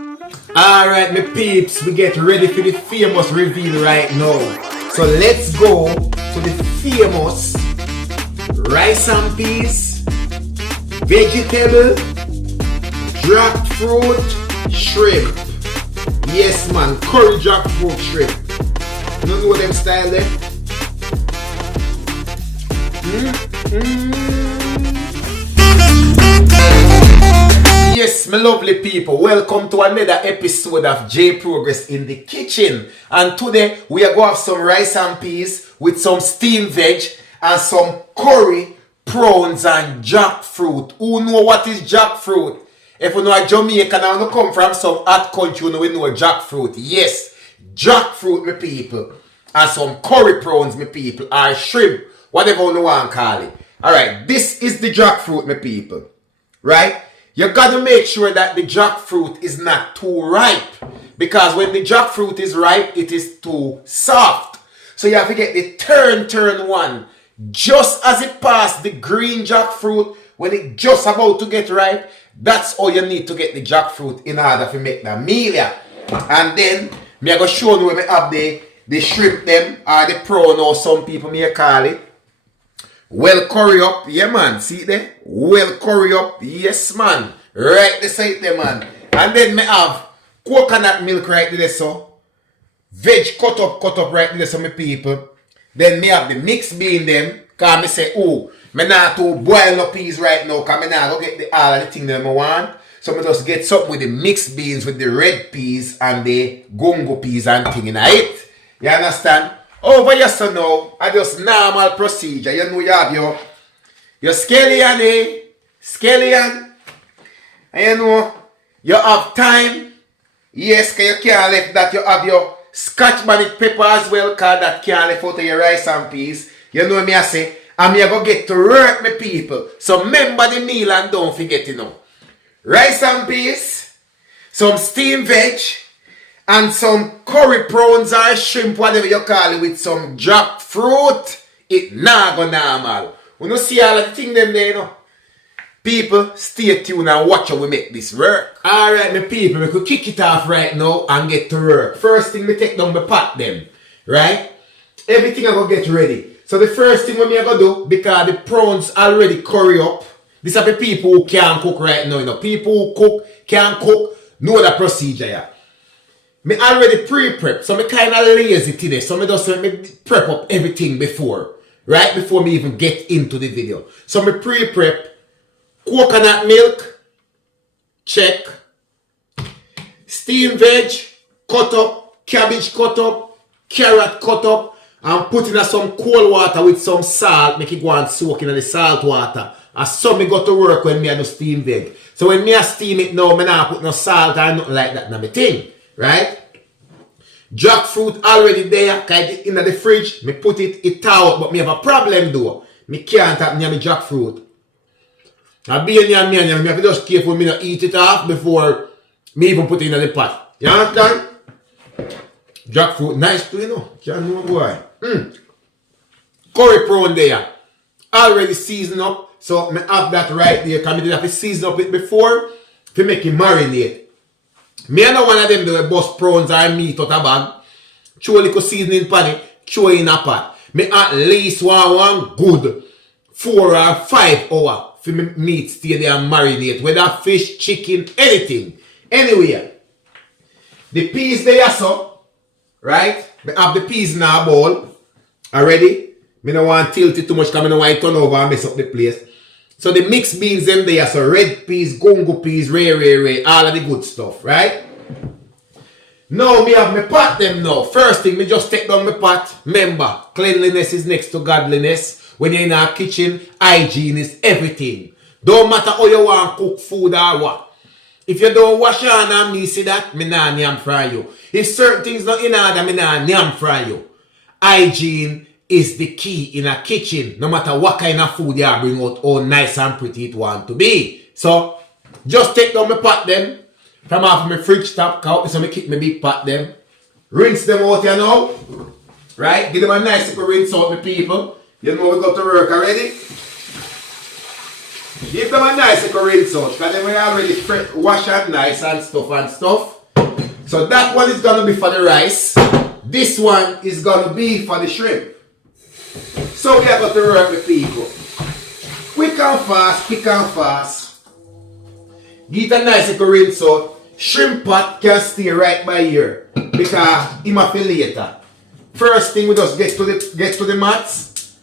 Alright, my peeps, we get ready for the famous reveal right now. So let's go to the famous rice and peas, vegetable, jackfruit, shrimp. Yes man, curry jackfruit shrimp. You don't know them style there? Yes, my lovely people, welcome to another episode of J Progress in the Kitchen. And today we are going to have some rice and peas with some steamed veg and some curry, prawns and jackfruit. Who know what is jackfruit? If you know a Jamaican and you come from some hot country, you know jackfruit. Yes, jackfruit, my people. And some curry prawns, my people. Or shrimp, whatever you want to call it. Alright, this is the jackfruit, my people. Right? You gotta make sure that the jackfruit is not too ripe. Because when the jackfruit is ripe, it is too soft. So you have to get the turn one. Just as it passed the green jackfruit, when it just about to get ripe, that's all you need to get the jackfruit in order to make the meal. And then, me I go show you where I have the shrimp them, or the prawn, or some people may call it. Well curry up, yeah man, see there? Well curry up, yes man. Right this side there man. And then me have coconut milk right there so. Veg cut up right there so my people. Then me have the mixed bean them. Cause me say, oh, me not to boil up peas right now. Cause me not go get all of the thing that I want. So me just get something with the mixed beans with the red peas and the gungo peas and thing in it. You understand? Over here so now, I just normal procedure. You know you have your scallion, Scallion. And you know, you have thyme. Yes, cause you can't let that. You have your scotch bonnet pepper as well, cause that can't left out of your rice and peas. You know me I say, and me I go get to work my people. So remember the meal and don't forget you know. Rice and peas, some steamed veg, and some curry prawns or shrimp, whatever you call it, with some jackfruit. It nah go normal. We don't see all of the things them there, you know. People, stay tuned and watch how we make this work. Alright, my people, we could kick it off right now and get to work. First thing, we take down the pot them. Right? Everything I go get ready. So the first thing we go do, because the prawns already curry up. These are the people who can't cook right now, you know. People who can't cook, know the procedure, yeah. Me already pre-prep, so me kind of lazy today. So me just me prep up everything before. Right? Before me even get into the video. So me pre-prep coconut milk, check. Steamed veg, cut up. Cabbage cut up. Carrot cut up. And put in some cold water with some salt. Make it go and soak in the salt water. And so me go to work when me I do steam veg. So when me I steam it now, me not put no salt or nothing like that in my thing. Right? Jackfruit already there. Cause it in the fridge. Me put it out. But me have a problem though. Me can't have me jackfruit. I be in me have to just careful me not eat it off before me even put it in the pot. You understand? Jackfruit nice too, you know. Can't know boy. Curry prawn there. Already seasoned up. So me have that right there. Cause me did have to season up it before to make it marinate. Me I know one of them do bust prawns or meat out of bag. Throw a little seasoning pan it. Throw in a pot. Me at least want one good 4 or 5 hours for me meat stay there and marinate. Whether fish, chicken, anything. Anyway. The peas there so. Right? Me have the peas in a bowl. Already. Me don't want to tilt it too much because I don't want to turn over and mess up the place. So the mixed beans them there. So red peas, gungo peas, ray, all of the good stuff. Right? Now me have my pot them now. First thing, me just take down my pot. Remember, cleanliness is next to godliness. When you're in our kitchen, hygiene is everything. Don't matter how you want to cook food or what. If you don't wash your hand and me see that, me nah nyam fry you. If certain things not in order, me nah nyam fry you. Hygiene is the key in a kitchen. No matter what kind of food you bring out, how nice and pretty it want to be. So, just take down my pot them. From off my fridge top, so I keep my big pot them. Rinse them out you know. Right? Give them a nice little rinse out my people. You know we got to work already. Give them a nice little rinse out, because they already wash and nice and stuff. So that one is going to be for the rice. This one is going to be for the shrimp. So we are going to work with people. Quick and fast. Give it a nice little rinse out. Shrimp pot can stay right by here, because it might be later. First thing we just get to the mats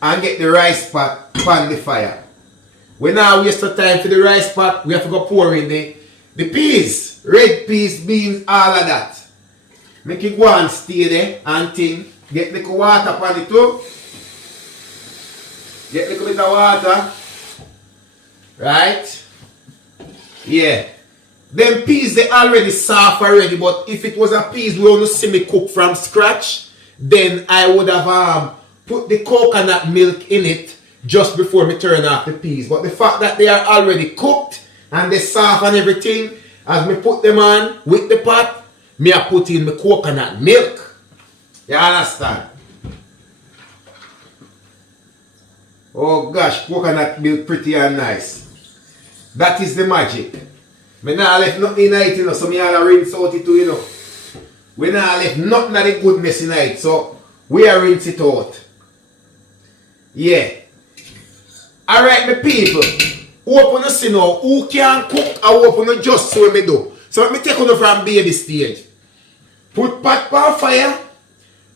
and get the rice pot on the fire. We now waste the time for the rice pot. We have to go pour in the peas, red peas, beans, all of that. Make it go and stay there and thing. Get little water on it too. Get a little bit of water. Right? Yeah. Them peas, they already soft already, but if it was a peas we want to see me cook from scratch, then I would have put the coconut milk in it just before me turn off the peas. But the fact that they are already cooked and they soft and everything, as me put them on with the pot, me I put in my coconut milk. You understand? Oh gosh, coconut milk pretty and nice. That is the magic. Me not left nothing in it, you know, so me all rinse out it too, you know. We not left nothing of the goodness in it, so we are rinse it out. Yeah. Alright, my people. Open the see now. Who can cook or open the just so me do. So let me take on from baby stage. Put pot on fire.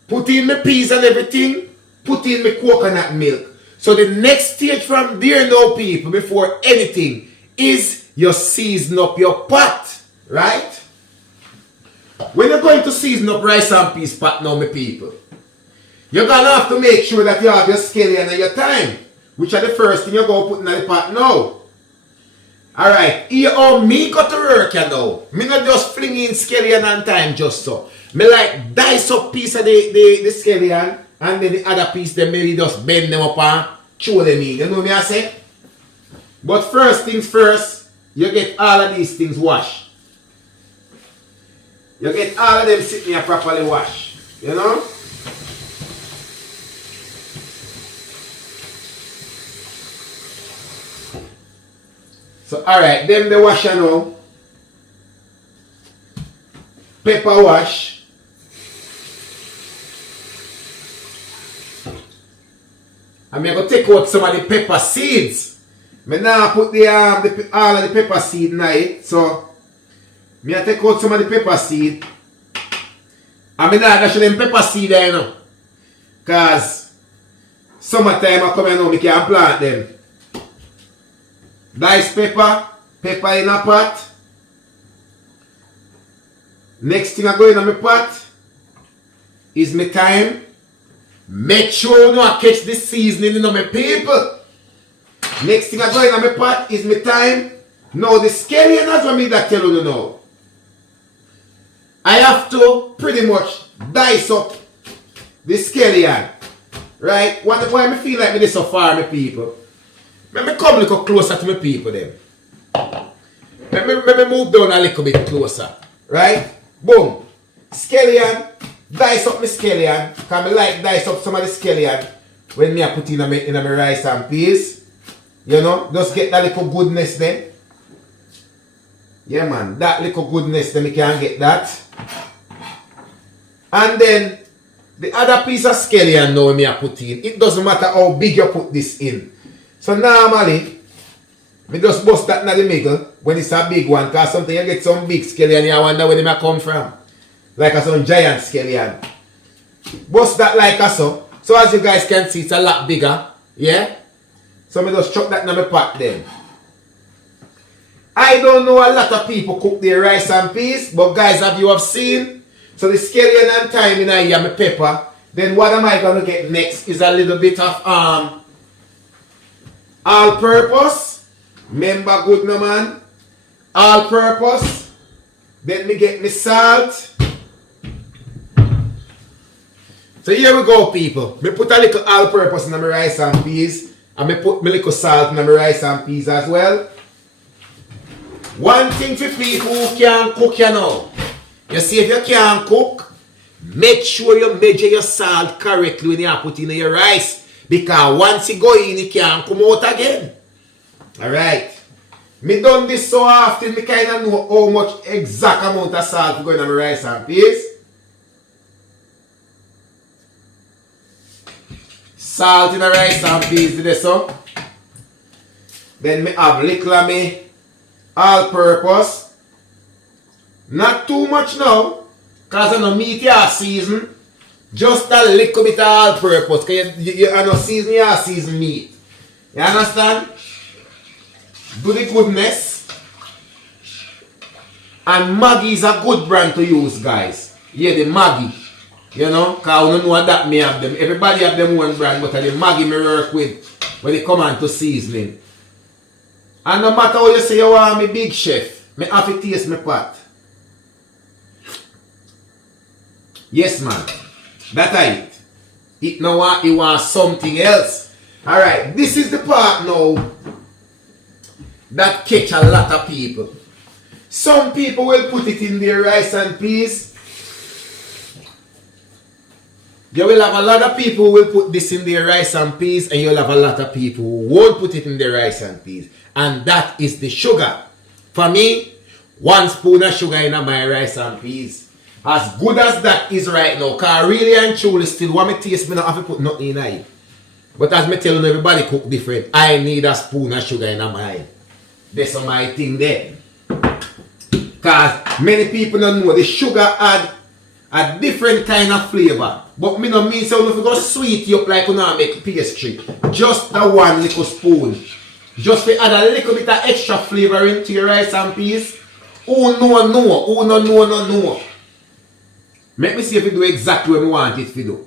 Put in my peas and everything. Put in my coconut milk. So the next stage from there now, people, before anything, is you season up your pot. Right? When you're going to season up rice and peas pot now, my people, you're going to have to make sure that you have your scallion and your thyme, which are the first thing you're going to put in the pot now. Alright, here how me got to work you now. Me not just fling in scallion and thyme just so. Me like dice up piece of the scallion and then the other piece then maybe just bend them up and throw them in. You know what I say? But first things first, you get all of these things washed. You get all of them sitting here properly washed. You know? So alright, then the washer now. Pepper wash. I'm going to take out some of the pepper seeds. I now put all of the pepper seed in it. So I take out some of the pepper seed. And I now show them pepper seed there, you know. Because summertime I come here now, I can plant them. Diced pepper in a pot. Next thing I go in my pot is my thyme. Make sure you know I catch the seasoning in my people. Next thing I go in my pot is my thyme. Now the scallion as what me that tell you now. I have to pretty much dice up the scallion. Right? Why I feel like me this so far, my people? Let me come a little closer to my people then. Let me move down a little bit closer. Right? Boom. Scallion. Dice up my scallion. Because I like dice up some of the scallion when I put in my rice and peas. You know? Just get that little goodness there. Yeah man. That little goodness then I can get that. And then the other piece of scallion now I put in. It doesn't matter how big you put this in. So normally, I just bust that in the middle when it's a big one, because sometimes you get some big scallion and you wonder where they may come from. Like some giant scallion. Bust that like so. So as you guys can see, it's a lot bigger. Yeah? So I just chuck that in my pot then. I don't know a lot of people cook their rice and peas, but guys, have you seen? So the scallion and thyme in here, my pepper. Then what am I going to get next is a little bit of all-purpose. Remember good no man. All-purpose. Then me get me salt. So here we go people. Me put a little all-purpose in my rice and peas. And me put my little salt in my rice and peas as well. One thing for people who can cook you know. You see if you can't cook, make sure you measure your salt correctly when you put in your rice. Because once you go in, it can't come out again. Alright. Me done this so often, me kind of know how much exact amount of salt going on my rice and peas. Salt in the rice and peas, did so. Then me have little of me all-purpose. Not too much now, because I know meat your season. Just a little bit of all-purpose, because you know season your season meat. You understand? Do the goodness. And Maggi is a good brand to use, guys. Yeah, the Maggi. You know, because I don't know what that may have them. Everybody have them one brand, but the Maggi me work with when it come on to seasoning. And no matter how you say you want me big chef, me have to taste my pot. Yes, man. That's it. It no want, it wants something else. Alright, this is the part now that catch a lot of people. Some people will put it in their rice and peas. You will have a lot of people who will put this in their rice and peas, and you'll have a lot of people who won't put it in their rice and peas. And that is the sugar. For me, 1 spoon of sugar in my rice and peas. As good as that is right now, because really and truly still, what me taste, me not have to put nothing in it. But as me tell you, everybody cook different. I need a spoon of sugar in mine. That's my thing there. Because many people don't know the sugar add a different kind of flavor. But me no mean so if you go sweet you up like you know make pastry. Just a 1 little spoon. Just to add a little bit of extra flavor into your rice and peas. Oh no. No. Make me see if you do exactly what I want it to do.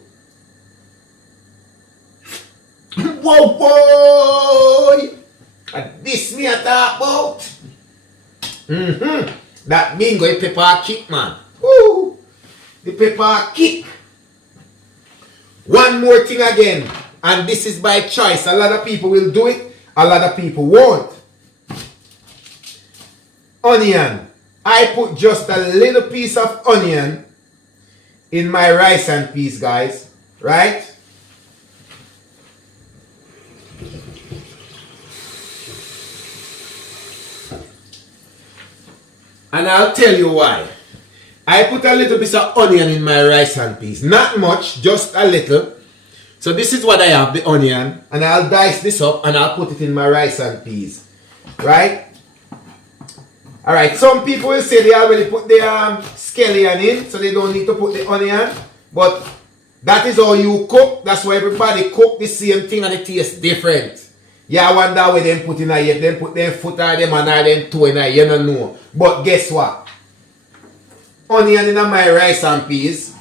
Whoa boy! And this me a talk about. That bingo the pepper kick, man. Woo! The pepper kick. One more thing again, and this is by choice. A lot of people will do it, a lot of people won't. Onion. I put just a little piece of onion in my rice and peas, guys. Right? And I'll tell you why. I put a little bit of onion in my rice and peas. Not much, just a little. So this is what I have, the onion. And I'll dice this up and I'll put it in my rice and peas. Right? Alright, some people will say they already put the scallion in, so they don't need to put the onion. But that is how you cook. That's why everybody cook the same thing and it tastes different. Yeah, I wonder where them put in here. Them put them foot or them and or them toe in here. You don't know. But guess what? Onion in my rice and peas.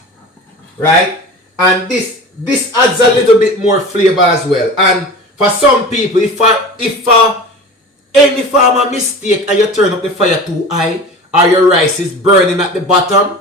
Right? And this adds a little bit more flavor as well. And for some people, if any farmer mistake and you turn up the fire too high or your rice is burning at the bottom,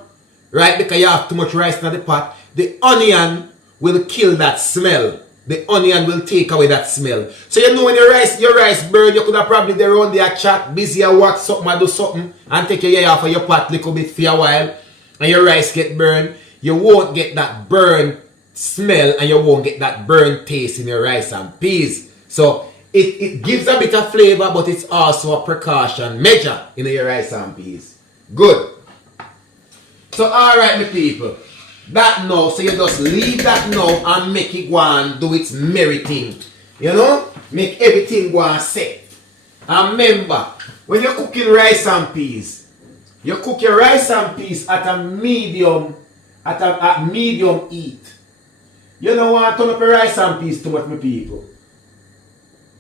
right? Because you have too much rice in the pot, the onion will kill that smell. The onion will take away that smell. So you know when your rice burn, you could have probably there around there chat, busy or watch something or do something and take your eye off of your pot a little bit for a while and your rice get burned. You won't get that burn smell and you won't get that burn taste in your rice and peas. So it gives a bit of flavor, but it's also a precaution measure in your rice and peas. Good. So alright my people. That now, so you just leave that now and make it go and do its merry thing. You know? Make everything go and set. And remember, when you're cooking rice and peas, you cook your rice and peas at a medium, at medium heat. You don't want to turn up your rice and peas too much, my people.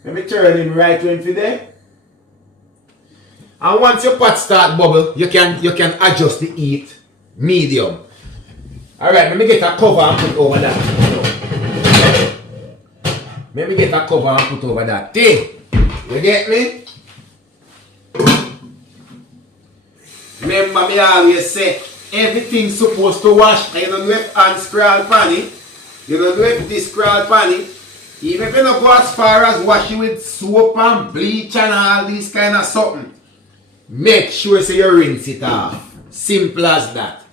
Let me turn him right to him for there. And once your pot start bubble, you can adjust the heat medium. Alright, let me get a cover and put over that. Let me get a cover and put over that thing. You get me? Remember me always say, everything's supposed to wash. And you don't know if hands scroll pan it. You don't know if this scroll pan it. Even if you don't go as far as washing with soap and bleach and all these kind of something. Make sure so you rinse it off. Simple as that.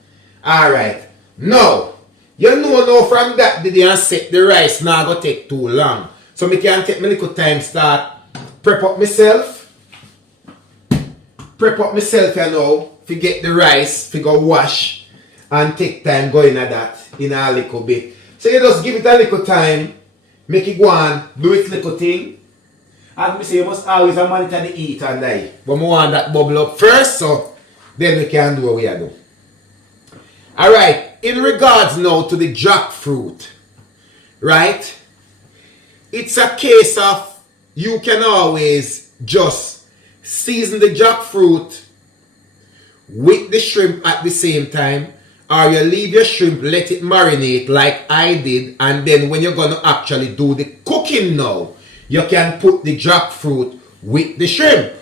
Alright. Now, you know now from that the day and set the rice now go take too long. So me can take my little time start prep up myself, you know, to get the rice, to go wash, and take time going at that in a little bit. So you just give it a little time, make it go on, do its little thing. As I say, you must always monitor the heat and die. But we want that bubble up first, so then we can do what we are doing. Alright, in regards now to the jackfruit, right? It's a case of you can always just season the jackfruit with the shrimp at the same time, or you leave your shrimp, let it marinate like I did, and then when you're going to actually do the cooking now, you can put the jackfruit with the shrimp.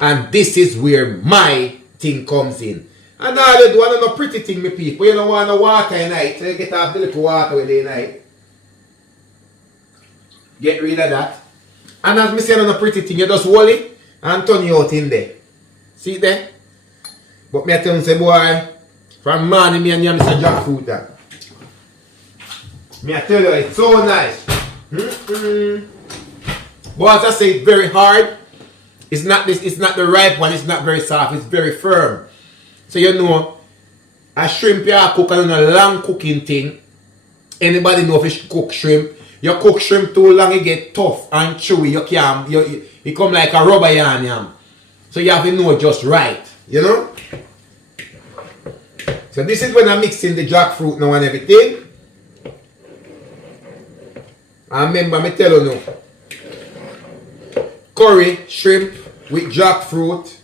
And this is where my thing comes in. And all you do, I don't know pretty thing, me people. You don't want no water in night, so you get off the little water with the night. Get rid of that. And as me say, I don't know pretty thing, you just hold it and turn it out in there. See it there? But me I tell you, say, boy, from morning me and you Mr. Jackfruit that. Me I tell you, it's so nice. But as I say, it's very hard. It's not the ripe one, it's not very soft, it's very firm. So you know, a shrimp you cook on a long cooking thing. Anybody know if you cook shrimp? You cook shrimp too long, it get tough and chewy. You can't, it come like a rubber yam. So you have to know just right, you know? So this is when I mix in the jackfruit now and everything. And remember, me tell you now, curry shrimp with jackfruit,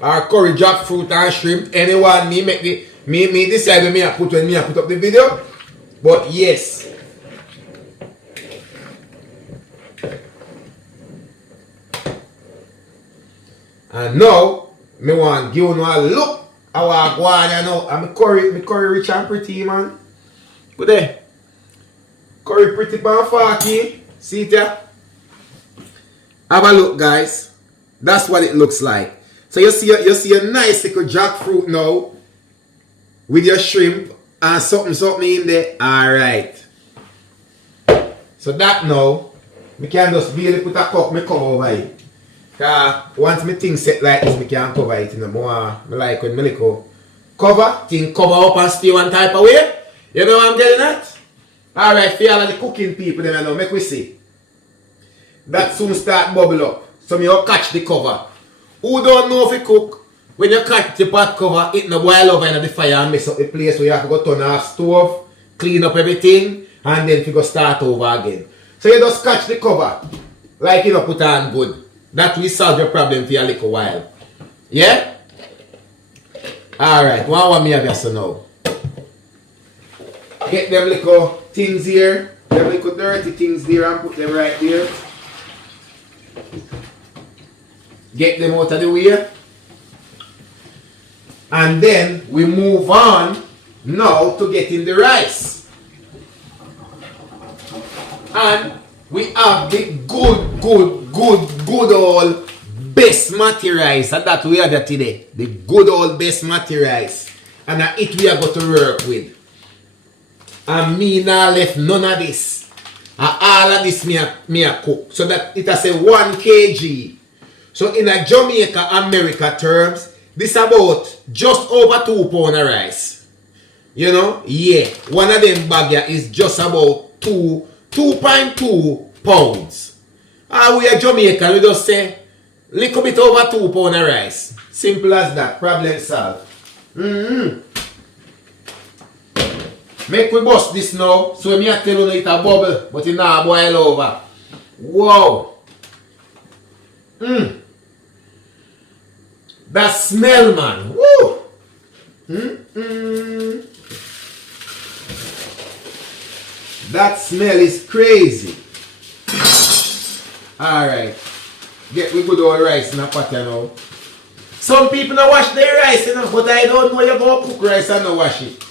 or curry jackfruit and shrimp. Anyone me make the me decide when I put up the video. But yes. And now me want give you a look how I go on, you know. And me curry rich and pretty, man. Good there. Curry pretty pan 40. See it there? Have a look, guys. That's what it looks like. So you see a nice little jackfruit now with your shrimp and something in there. Alright. So that now, we can just really put a cup, me cover over it. Once my thing set like this, I can cover it in the more. I like when I cover, thing cover up and stay one type of way. You know what I'm getting at? Alright, for all of the cooking people, then I know, make we see. That soon start bubble up. So you catch the cover. Who don't know if you cook, when you catch the pot cover, it no boil over in the fire and mess up the place, so you have to go turn off stove, clean up everything, and then you go start over again. So you just catch the cover, like you know, put on good. That will solve your problem for a little while. Yeah? Alright, what me have you now? Get them little things here, them little dirty things there and put them right there. Get them out of the way. And then we move on now to getting the rice. And we have the good old basmati rice. And that we have that today. The good old basmati rice. And it we are going to work with. And me now left none of this. And all of this me a cook. So that it has a 1 kg. So in a Jamaica, America terms, this about just over 2 pounds of rice. You know? Yeah. One of them bag is just about 2.2 pounds. And we are Jamaican, we just say little bit over 2 pounds of rice. Simple as that. Problem solved. Make we bust this now. So me I tell you it a bubble, but it not boil over. Wow. That smell, man. Woo. That smell is crazy. Alright. Get we good old rice in a pot now. Some people don't wash their rice, you know, but I don't know you go cook rice and not wash it.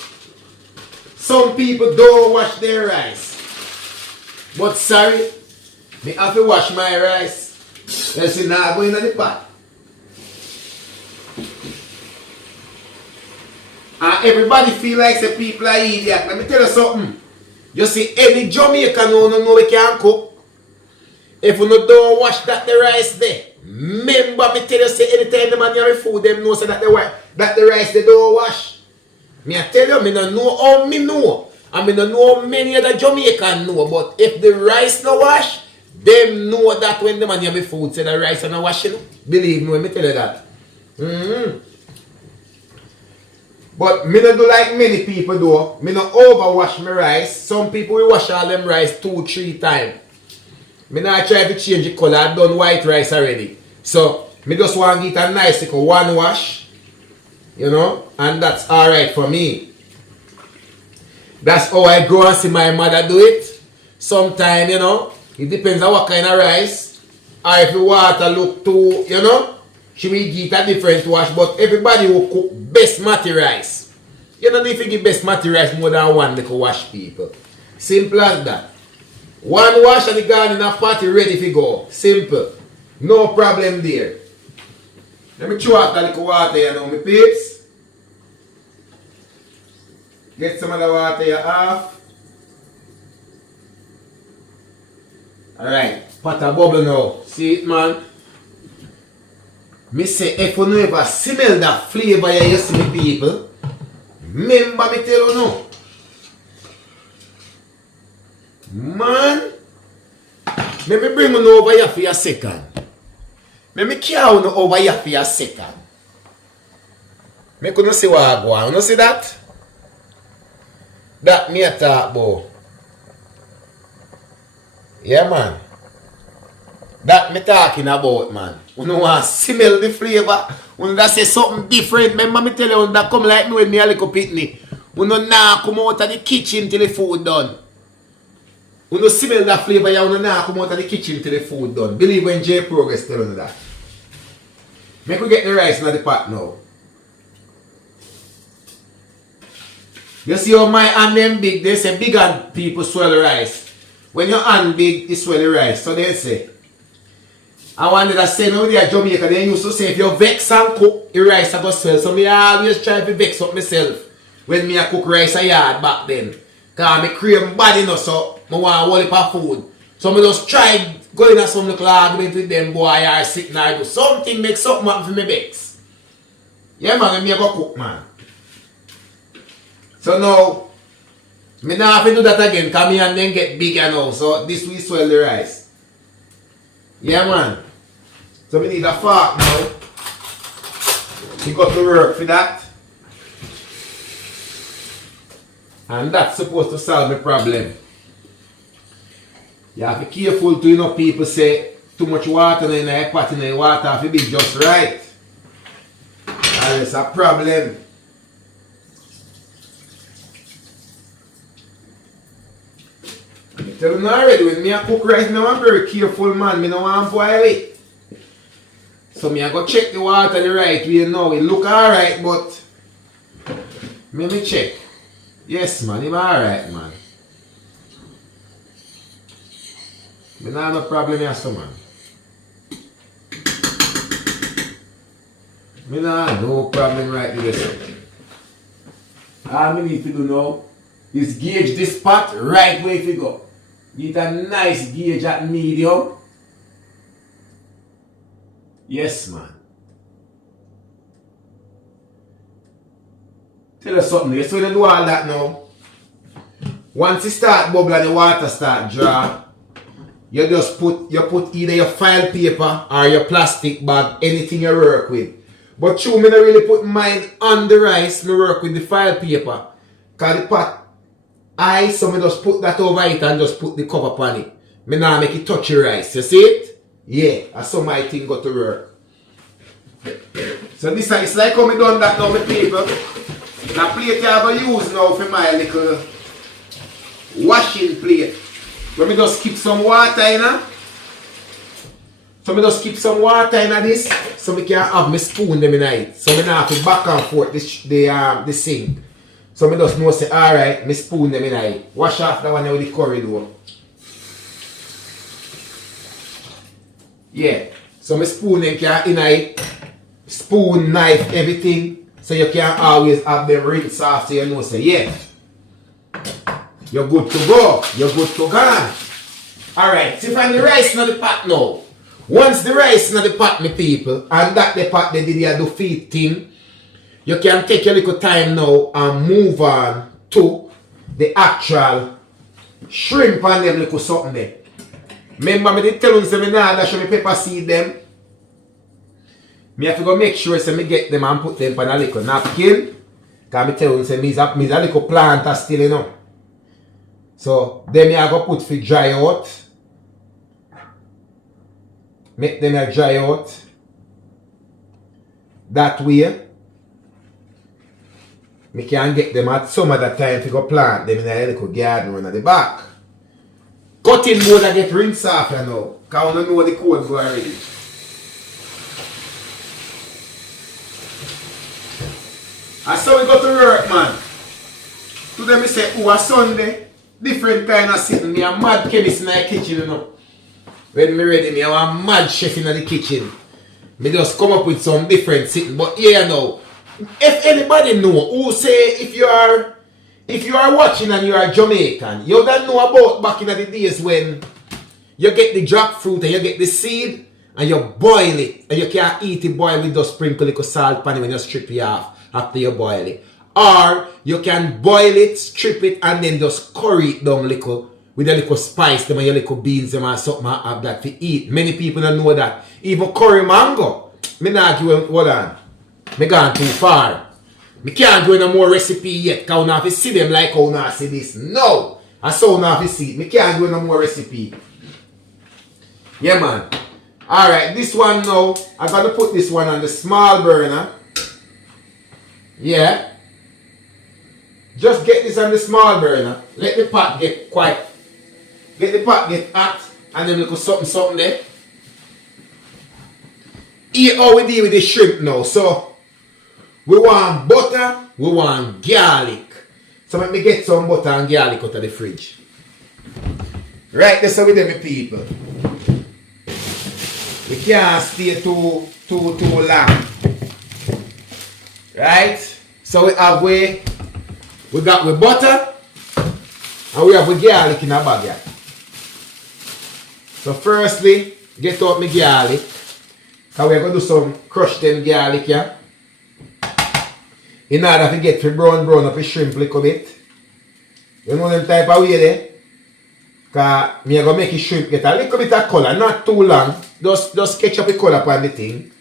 Some people don't wash their rice. But sorry, me have to wash my rice. You see, now go in the pot. And everybody feel like the people are idiot. Let me tell you something. You see, any Jamaican know we can cook. If you don't wash that the rice there, remember me tell you say anytime the man have food, them know say that the rice they don't wash. Me I tell you, me no know how me know. And me no know how many other Jamaican know. But if the rice no wash, them know that when the man have food, say the rice no wash, you know. Believe me when me tell you that. But me no do like many people do. Me no overwash my rice. Some people will wash all them rice 2-3 times. Me not try to change the color. I done white rice already. So me just want to get a nice one wash. You know, and that's alright for me. That's how I grow and see my mother do it. Sometimes, you know, it depends on what kind of rice. Or if the water look too, you know, she will get a different wash. But everybody will cook basmati rice. You don't need to give basmati rice more than one little wash, people. Simple as that. One wash and the gone in a pot ready to go. Simple. No problem there. Let me throw out a little water here now, my peeps. Get some of the water here off. Alright, pot a bubble now. See it, man? Me say, if you never smell that flavor here, you see me, people. Remember me tell you now. Man, let me bring you over here for a second. Let me carry you over here for a second. Make you see what I go on. You see that? That me a talk about. Yeah, man. That me talking about, man. You know want to smell the flavor. You know say something different. Remember me tell you that come like me when me a little pitney. You know now come out of the kitchen till the food done. You know smell that flavor, you know now come out of the kitchen till the food done. Believe when J Progress tell you that. Make we get the rice in the pot now. You see how my hand them big, they say big hand people swell rice. When your hand big, you swell the rice. So they say. I wanted to say now there Jamaica, they used to say if you vex and cook, the rice I go swell. So me always try to vex up myself when me I cook rice a yard back then. Because I cream bad enough, so I want to hold it for food. So I just try going at some little argument with them boy or sitting or do something, make something happen for me vex. Yeah man, when me go cook man. So now, me not have to do that again because me and them get bigger now. So this will swell the rice. Yeah man. So we need a fork now. We got to work for that. And that's supposed to solve the problem. You have to be careful to, you know, people say too much water in the pot in the water have to be just right. And it's a problem. I tell you already, when me I cook rice now, I'm very careful man. I don't want to boil it. So me I go check the water the right way now. It look alright, but let me check. Yes man, it's alright man. I don't have no problem here, so man. I don't have no problem right with this. All I need to do now is gauge this pot right where you go. Get a nice gauge at medium. Yes man. Tell us something. So you do all that now. Once you start bubble and the water start dry, you just put either your file paper or your plastic bag, anything you work with. But true, me not really put mine on the rice, me work with the file paper. Cause the pot so me just put that over it and just put the cover upon it. Me now make it touch the rice. You see it? Yeah, that's how my thing got to work. So this is like how me done that now with people. The plate I have to use now for my little washing plate. Let me just keep some water in it. So I just keep some water in this so I can have my spoon them in it. So I don't have to back and forth the sink. So I just know say alright, my spoon them in it. Wash off the one with the corridor. Yeah. So my spoon them can in it. Spoon, knife, everything. So you can always have them rinse off so you know say yeah. You're good to go. You're good to go. Alright, see find the rice in the pot now. Once the rice in the pot, my people, and that the pot they did do feed thing, you can take your little time now and move on to the actual shrimp and them little something there. Remember me did tell you say me nah dash me pepper seed them. Me have to go make sure say me get them and put them on a little napkin. Cause me tell you say me's a little planter still, you know. So then me I go put for dry out. Make them a dry out. That way. Me can get them at some other time to go plant them in a little garden one at the back. Cutting board and get rinse off you now. Cause I don't know the code go already. And so we go to work, man. Today me say, oh, a Sunday, different kind of sitting. Me a mad chemist in the kitchen, you know. When me ready, me a mad chef in the kitchen. Me just come up with some different sitting. But yeah, you know, if anybody know who say if you are watching and you are Jamaican, you don't know about back in the days when you get the jackfruit and you get the seed and you boil it and you can't eat it boiled with just sprinkle little salt pan when you strip it off after you boil it. Or you can boil it, strip it and then just curry it down little with a little spice them and your little beans them and something have that to eat. Many people don't know that. Even curry mango. Me not give hold on. Me gone too far. Me can't do no more recipe yet. Cause I don't have to see them like how I see this. No! I saw not have to see it. Me can't do no more recipe. Yeah, man. Alright, this one now, I'm gonna put this one on the small burner. Yeah. Just get this on the small burner. Let the pot get quiet. Get the pot get hot. And then look something there. Here how we deal with the shrimp now. So, we want butter, we want garlic. So let me get some butter and garlic out of the fridge. Right, that's how we do it, people. We can't stay too long. Right? So we have we got with butter and we have with garlic in a bag here. So firstly, get out my garlic. Because we're going to do some crushed them garlic here. In order to get the brown up the shrimp a little bit. You know them type of way there? Because I'm going to make the shrimp get a little bit of color, not too long. Just sketch up the color upon the thing.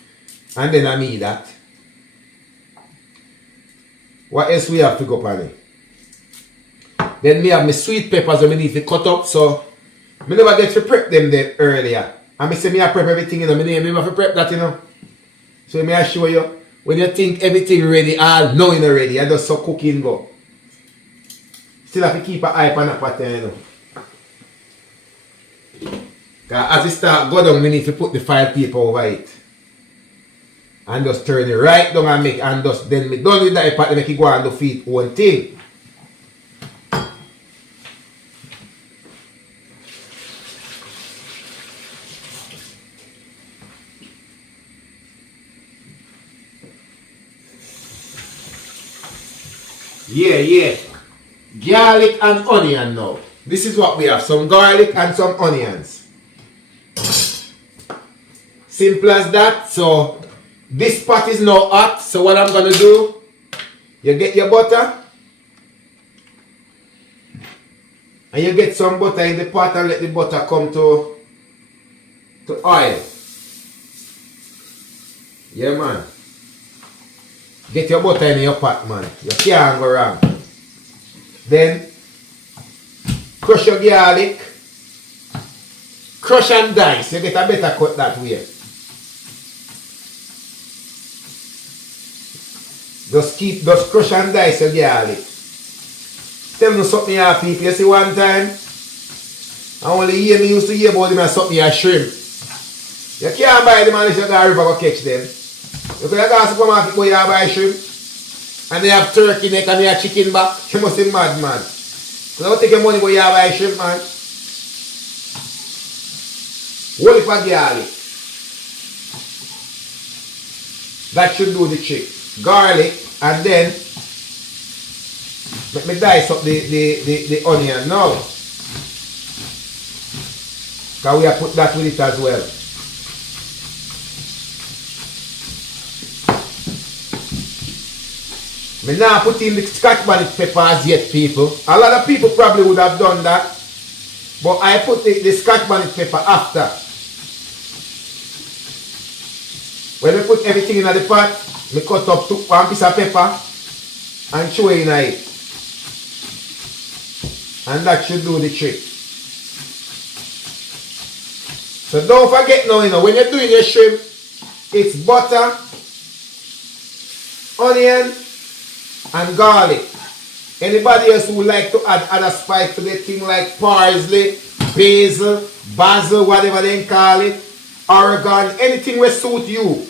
And then I need that. What else we have to go upon it? Then me have my sweet peppers that I need to cut up. So, I never get to prep them there earlier. And I say I prep everything, you know. I never have to prep that, you know. So, I show you. When you think everything ready, all knowing already, I just so cooking go. Still have to keep an eye on that pattern, you know. Because as it start go down, we need to put the file paper over it. And just turn it right down and make, and just then we done with that part, make it go and do feed one thing. Yeah. Garlic and onion now. This is what we have. Some garlic and some onions. Simple as that. So, this pot is now hot. So, what I'm going to do, you get your butter. And you get some butter in the pot and let the butter come to oil. Yeah, man. Get your butter in your pot, man. You can't go wrong. Then, crush your garlic. Crush and dice. You get a better cut that way. Just crush and dice your garlic. Tell me something here, people. You see one time, I only hear me used to hear about them and something here shrimp. You can't buy them unless you go to the river go catch them. You can go to the supermarket where you buy shrimp. And they have turkey neck and they have chicken back. You must be mad, man. So don't take your money where you buy shrimp, man. Hold it for garlic. That should do the trick. Garlic and then let me dice up the onion now. Because we have put that with it as well. Me now put in the scotch bonnet peppers yet, people. A lot of people probably would have done that. But I put the scotch bonnet pepper after. When we put everything in the pot, we cut up 1 piece of pepper and throw it in it. And that should do the trick. So don't forget now, when you're doing your shrimp, it's butter, onion, and garlic. Anybody else who would like to add other spice to the thing like parsley, basil, whatever they call it, oregano, anything will suit you.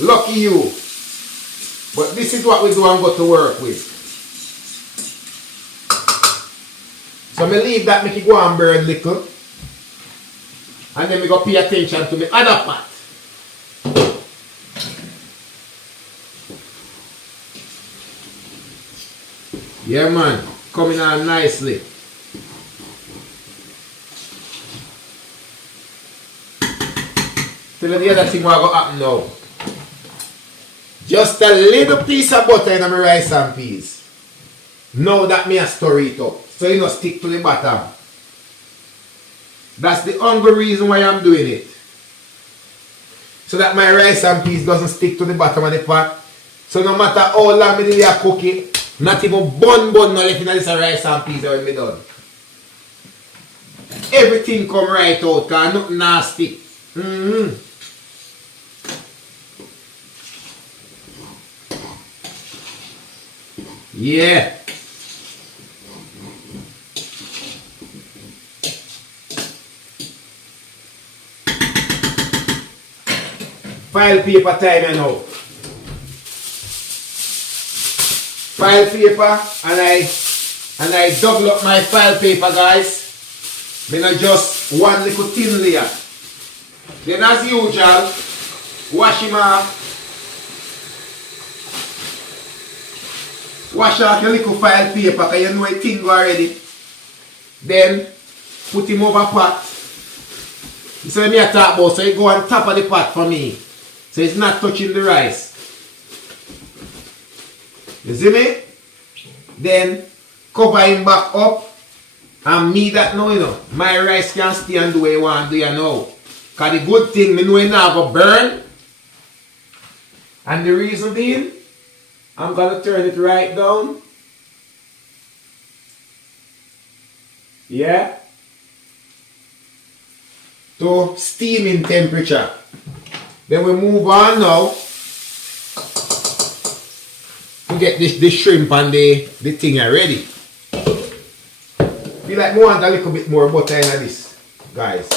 Lucky you. But this is what we do and go to work with. So I leave that, make it go and burn little. And then we go pay attention to the other pot. Yeah man, coming on nicely. Tell you the other thing what going to happen now. Just a little piece of butter in my rice and peas. Now that me a stir it up. So you don't stick to the bottom. That's the only reason why I'm doing it. So that my rice and peas doesn't stick to the bottom of the pot. So no matter how long me I cook it, not even bun no left in this rice and peas when me done. Everything come right out, cause nothing nasty. Yeah. File paper time now. File paper and I double up my file paper, guys. Then I just one little thin layer. Then as usual, wash him off. Wash off your little file paper because you know it thing already. Then put him over pot. This is what I talk about. So you go on top of the pot for me. So it's not touching the rice. You see me? Then cover him back up. And me that know, my rice can stay and do what you want to do, Because the good thing, me know it now go burn. And the reason being, I'm going to turn it right down. Yeah. To steaming temperature. Then we move on now to get the shrimp and the thing ready. Feel like I want a little bit more butter in this, guys.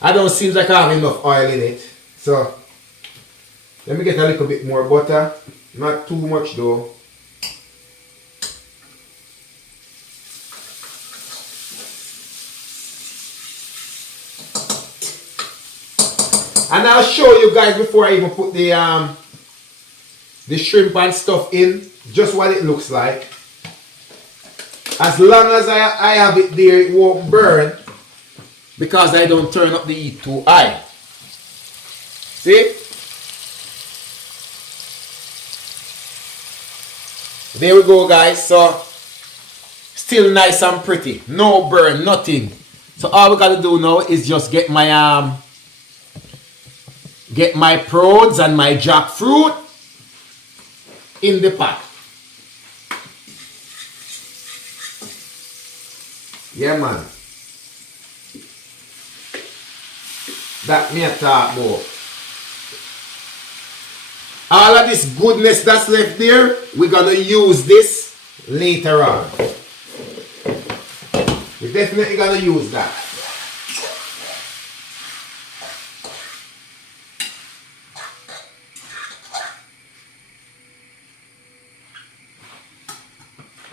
I don't seem like I have enough oil in it. So let me get a little bit more butter. Not too much though. And I'll show you guys before I even put the shrimp and stuff in, just what it looks like. As long as I have it there, it won't burn because I don't turn up the heat too high. See? There we go, guys. So still nice and pretty, no burn, nothing. So all we gotta do now is just get my prawns and my jackfruit in the pot. Yeah, man. That me a talk about. All of this goodness that's left there, we're gonna use this later on. We're definitely gonna use that.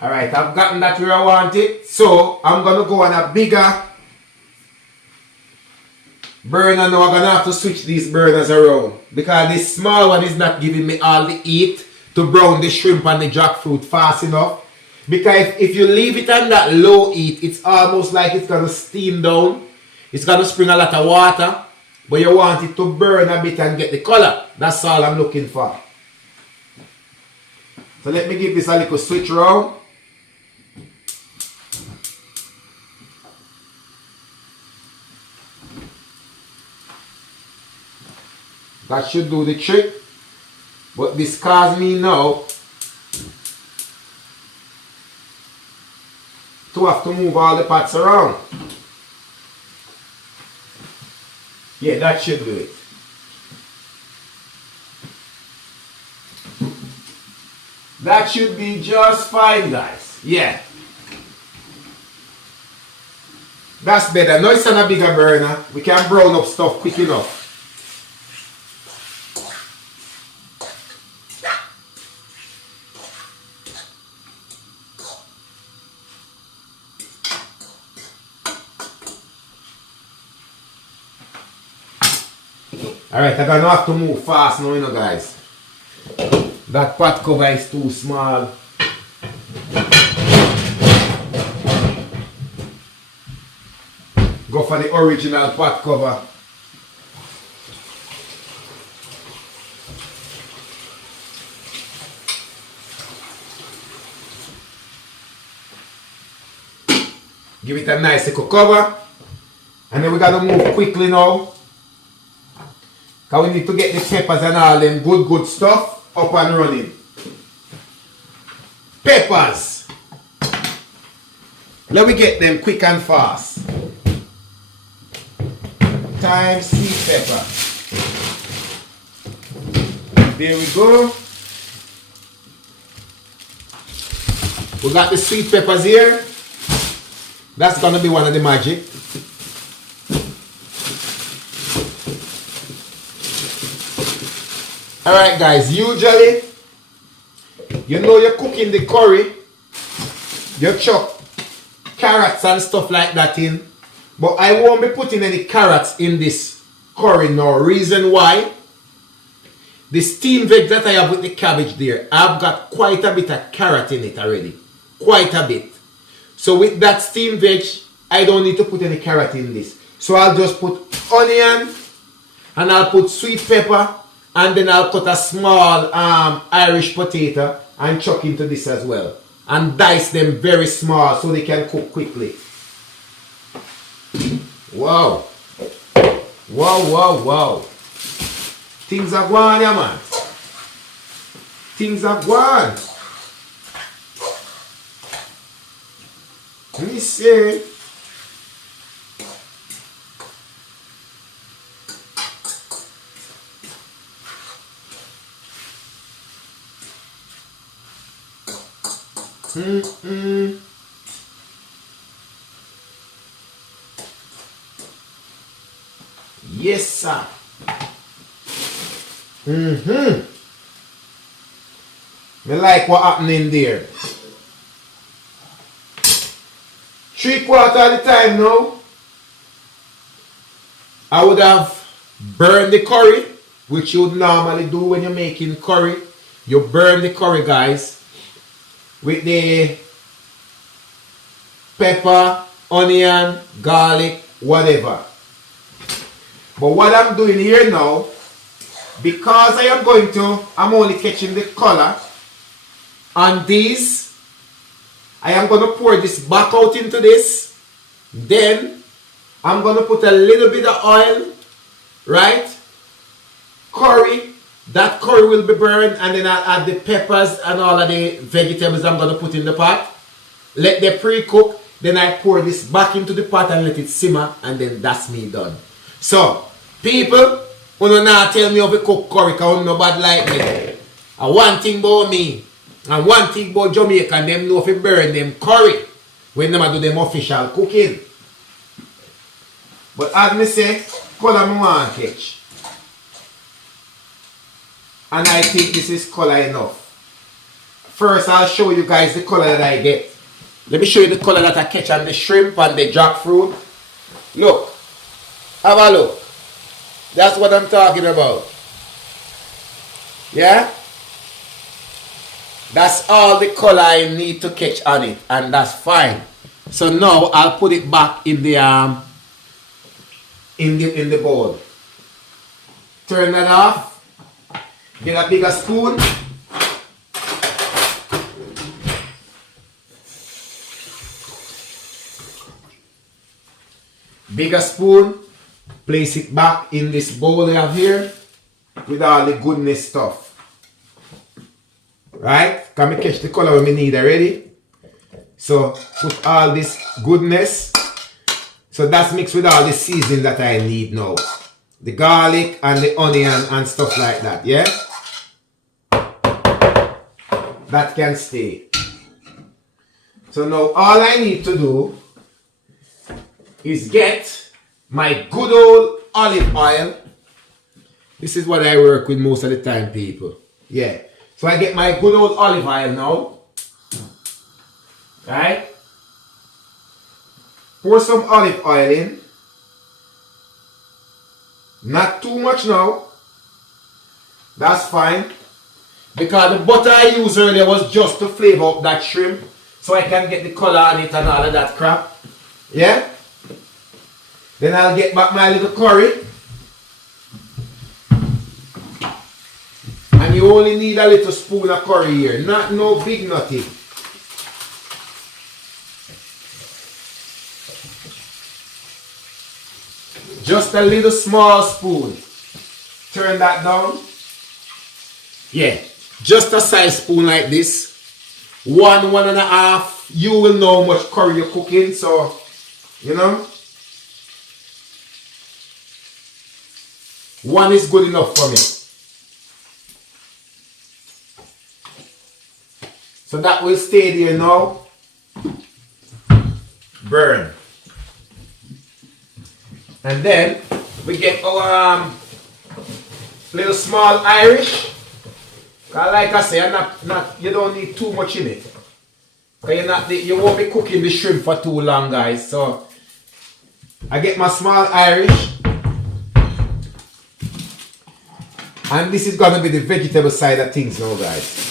Alright, I've gotten that where I want it. So I'm gonna go on a bigger burner now. I'm gonna have to switch these burners around because this small one is not giving me all the heat to brown the shrimp and the jackfruit fast enough. Because if you leave it on that low heat, it's almost like it's gonna steam down. It's gonna spring a lot of water, but you want it to burn a bit and get the color. That's all I'm looking for. So let me give this a little switch round. That should do the trick. But this caused me now to have to move all the pots around. Yeah, that should do it. That should be just fine, guys. Yeah. That's better. Now it's on a bigger burner. We can brown up stuff quick enough. Alright, I'm gonna have to move fast now, you know, guys. That pot cover is too small. Go for the original pot cover. Give it a nice little cover. And then we gotta move quickly now. Because we need to get the peppers and all them good stuff up and running. Peppers. Let me get them quick and fast. Thyme, sweet pepper. There we go. We got the sweet peppers here. That's gonna be one of the magic. Alright guys, usually, you know you're cooking the curry, you chop carrots and stuff like that in, but I won't be putting any carrots in this curry now. Reason why, the steamed veg that I have with the cabbage there, I've got quite a bit of carrot in it already, quite a bit. So with that steamed veg, I don't need to put any carrot in this. So I'll just put onion, and I'll put sweet pepper, and then I'll cut a small Irish potato and chuck into this as well. And dice them very small so they can cook quickly. Wow. Wow. Things are going, yeah, man. Things are going. Let me see. Yes, sir. Me like what happening there. 3/4 of the time now, I would have burned the curry, which you would normally do when you're making curry. You burn the curry, guys, with the pepper, onion, garlic, whatever. But what I'm doing here now, because I'm only catching the color on these, I am going to pour this back out into this. Then I'm going to put a little bit of oil, right? Curry. That curry will be burned, and then I'll add the peppers and all of the vegetables I'm going to put in the pot. Let them pre-cook. Then I pour this back into the pot and let it simmer, and then that's me done. So, people, who do not tell me how to cook curry because nobody like me. And one thing about me, and one thing about Jamaica, and them know if you burn them curry when they do them official cooking. But as me say, color I want to catch. And I think this is color enough. First, I'll show you guys the color that I get. Let me show you the color that I catch on the shrimp and the jackfruit. Look. Have a look. That's what I'm talking about. Yeah? That's all the color I need to catch on it, and that's fine. So now I'll put it back in the bowl. Turn that off. Get a bigger spoon. Bigger spoon. Place it back in this bowl I have here with all the goodness stuff. Right? Can we catch the color we need already? So put all this goodness. So that's mixed with all the seasoning that I need now. The garlic and the onion and stuff like that, yeah? That can stay. So now all I need to do is get my good old olive oil. This is what I work with most of the time, people. Yeah. So I get my good old olive oil now. Right? Pour some olive oil in. Not too much now. That's fine. Because the butter I used earlier was just to flavor up that shrimp. So I can get the color on it and all of that crap. Yeah? Then I'll get back my little curry. And you only need a little spoon of curry here. Not no big nothing. Just a little small spoon. Turn that down. Yeah. Just a size spoon like this. 1.5. You will know how much curry you're cooking. So, you know. 1 is good enough for me. So that will stay there now. Burn. And then we get our little small Irish. Like I say, you don't need too much in it. You won't be cooking the shrimp for too long, guys. So I get my small Irish. And this is gonna be the vegetable side of things now, guys.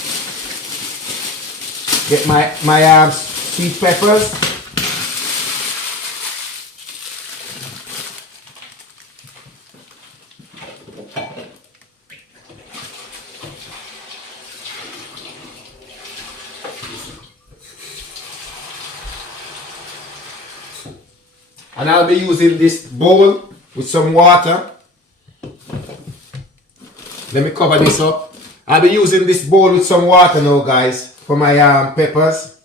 Get my sweet peppers. And I'll be using this bowl with some water. Let me cover this up. I'll be using this bowl with some water now, guys, for my peppers.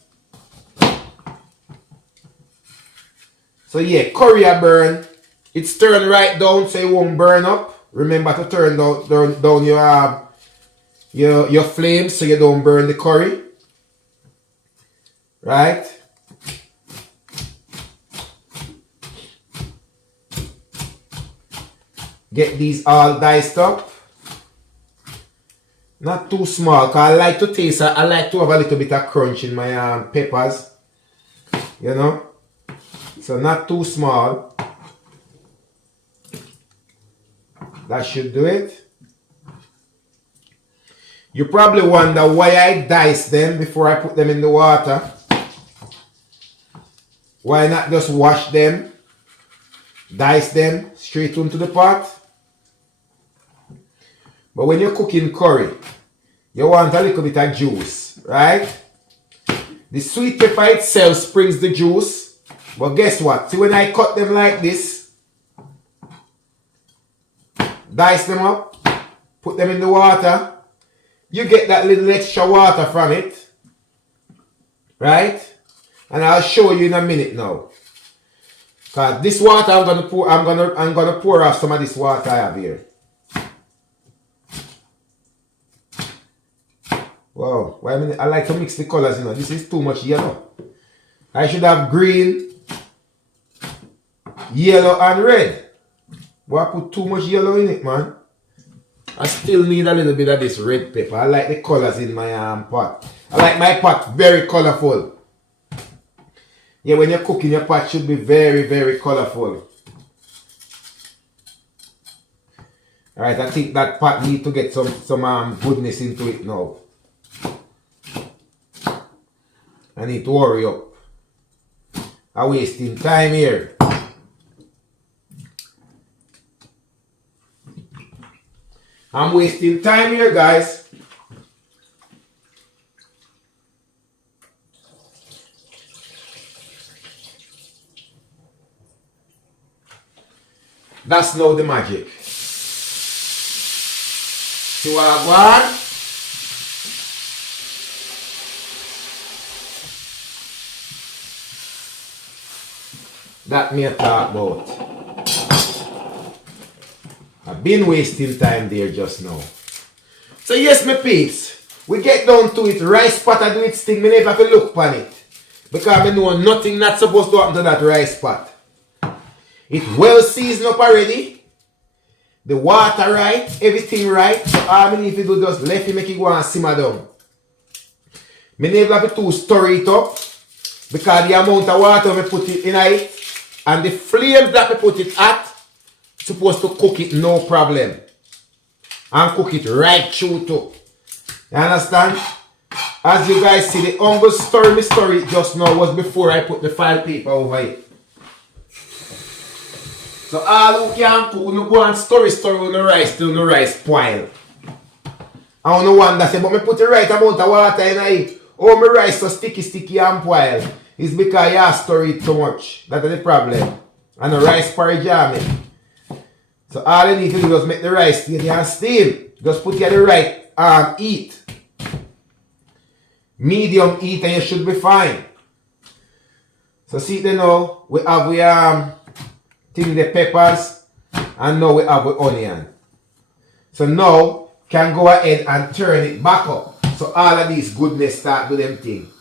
So yeah, curry I burn. It's turned right down so it won't burn up. Remember to turn down your flames so you don't burn the curry. Right? Get these all diced up. Not too small, because I like to taste, I like to have a little bit of crunch in my peppers. You know? So not too small. That should do it. You probably wonder why I dice them before I put them in the water. Why not just wash them, dice them straight into the pot? But when you're cooking curry, you want a little bit of juice, right? The sweet pepper itself springs the juice. But guess what? See, when I cut them like this, dice them up, put them in the water, you get that little extra water from it, right? And I'll show you in a minute now. Cause this water I'm gonna pour off some of this water I have here. Wow, wait a minute. I like to mix the colors, you know. This is too much yellow. I should have green, yellow, and red. But I put too much yellow in it, man. I still need a little bit of this red pepper. I like the colors in my pot. I like my pot very colorful. Yeah, when you're cooking, your pot should be very, very colorful. Alright, I think that pot needs to get some goodness into it now. I need to hurry up. I'm wasting time here. I'm wasting time here, guys. That's now the magic. See what I want? That me a talk about. I've been wasting time there just now. So yes, my peeps, we get down to it. Rice pot I do its thing. Me never have to look upon it. Because I know nothing not supposed to happen to that rice pot. It well seasoned up already. The water right, everything right. So all I need to do just let it make it go and simmer down. Me never have to stir it up. Because the amount of water I put it in it and the flames that I put it at supposed to cook it no problem. And cook it right through too. You understand? As you guys see, the only story just now was before I put the file paper over it. So all who can cook, you go and story on the rice till the rice spoil. I don't know one that say, but me put the right amount of water in it. Oh, my rice so sticky and spoil. It's because you store it too much. That's the problem. And the rice porridge jamming. So all you need to do is make the rice steady and steam. Just put it at the right heat. Medium heat and you should be fine. So see there now, we have the peppers and now we have the onion. So now can go ahead and turn it back up. So all of these goodness start do them thing.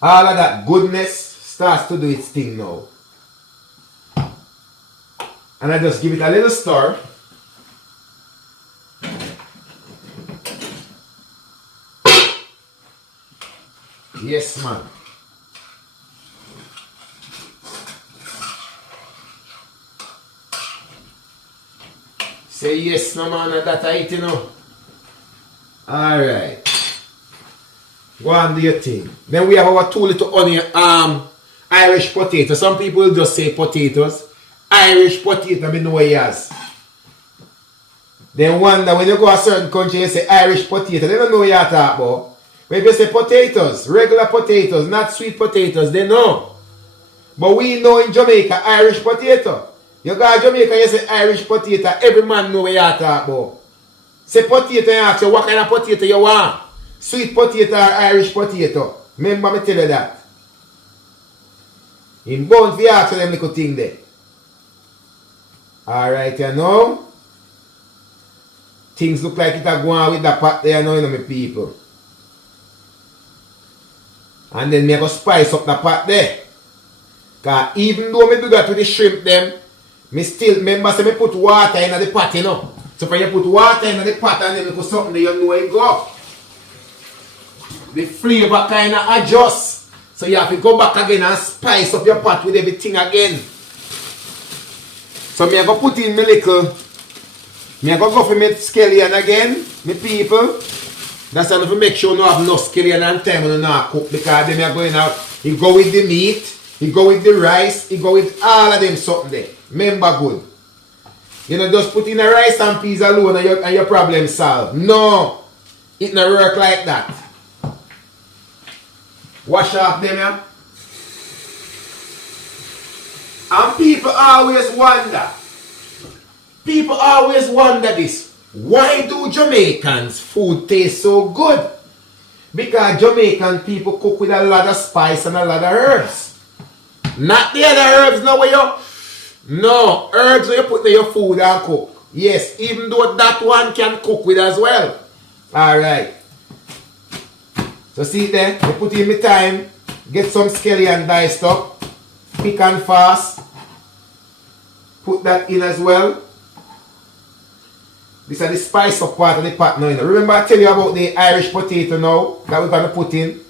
All of that goodness starts to do its thing now. And I just give it a little stir. Yes, man. Say yes, no man, that I eat, you know. Alright. Go on, do your thing. Then we have our two little onion, Irish potatoes. Some people will just say potatoes. Irish potato, I know he has. Then wonder when you go to a certain country, you say Irish potato. They don't know what you're talking about. When you say potatoes, regular potatoes, not sweet potatoes, they know. But we know in Jamaica, Irish potato. You go to Jamaica, you say Irish potato, every man know what you're talking about. Say potato, you ask you what kind of potato you want. Sweet potato or Irish potato. Remember me tell you that. In bound for you ask them little thing there. Alright, you know. Things look like it are going on with the pot there now, you know, my people. And then me go spice up the pot there. Because even though me do that with the shrimp them, me still remember say me put water in the pot, you know. So when you put water in the pot and then you put something there, you know where it go. The flavor kind of adjusts. So you have to go back again and spice up your pot with everything again. So me I go put in my little, me I go for my scallion again, my people. That's enough to make sure you have no scallion and time when you not cook, because then are going out, you go with the meat, you go with the rice, you go with all of them something there. Remember good. You know, just put in a rice and peas alone and your problem solved. No, it not work like that. Wash off them, yeah? And people always wonder this. Why do Jamaicans food taste so good? Because Jamaican people cook with a lot of spice and a lot of herbs. Not the other herbs, no way you. No, herbs where you put in your food and cook. Yes, even though that one can cook with as well. Alright. So see there, you put in the time, get some scallion diced up, pick and fast. Put that in as well. This is the spice up part of the pot now. Remember I tell you about the Irish potato now that we're going to put in.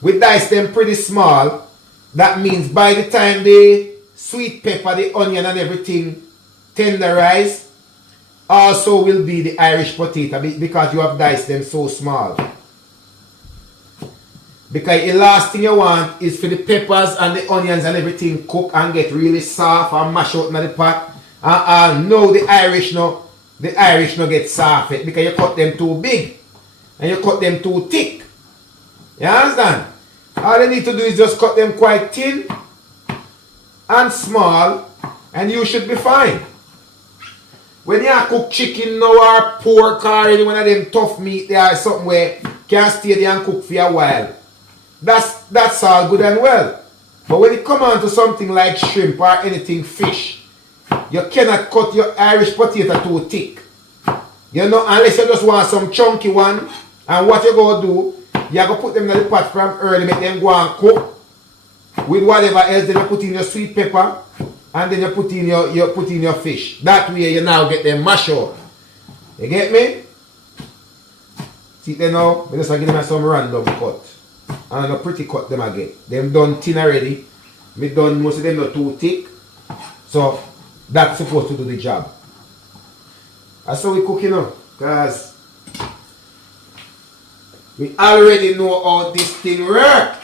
We dice them pretty small. That means by the time the sweet pepper, the onion and everything tenderize, also will be the Irish potato because you have diced them so small. Because the last thing you want is for the peppers and the onions and everything cook and get really soft and mash out in the pot. No, the Irish no get soft because you cut them too big and you cut them too thick. You understand? All you need to do is just cut them quite thin and small and you should be fine. When you cook chicken now or pork or any one of them tough meat there is something where you can stay there and cook for a while. That's all good and well. But when it comes on to something like shrimp or anything fish, you cannot cut your Irish potato too thick. You know, unless you just want some chunky one. And what you go do, you go put them in the pot from early, make them go and cook with whatever else. Then you put in your sweet pepper and then you put in your fish. That way you now get them mashed up. You get me? See them now, we just give them some random cut. And I pretty cut them again. Them done thin already. Me done most of them not too thick. So that's supposed to do the job. That's how we cook, you know. Because we already know how this thing works.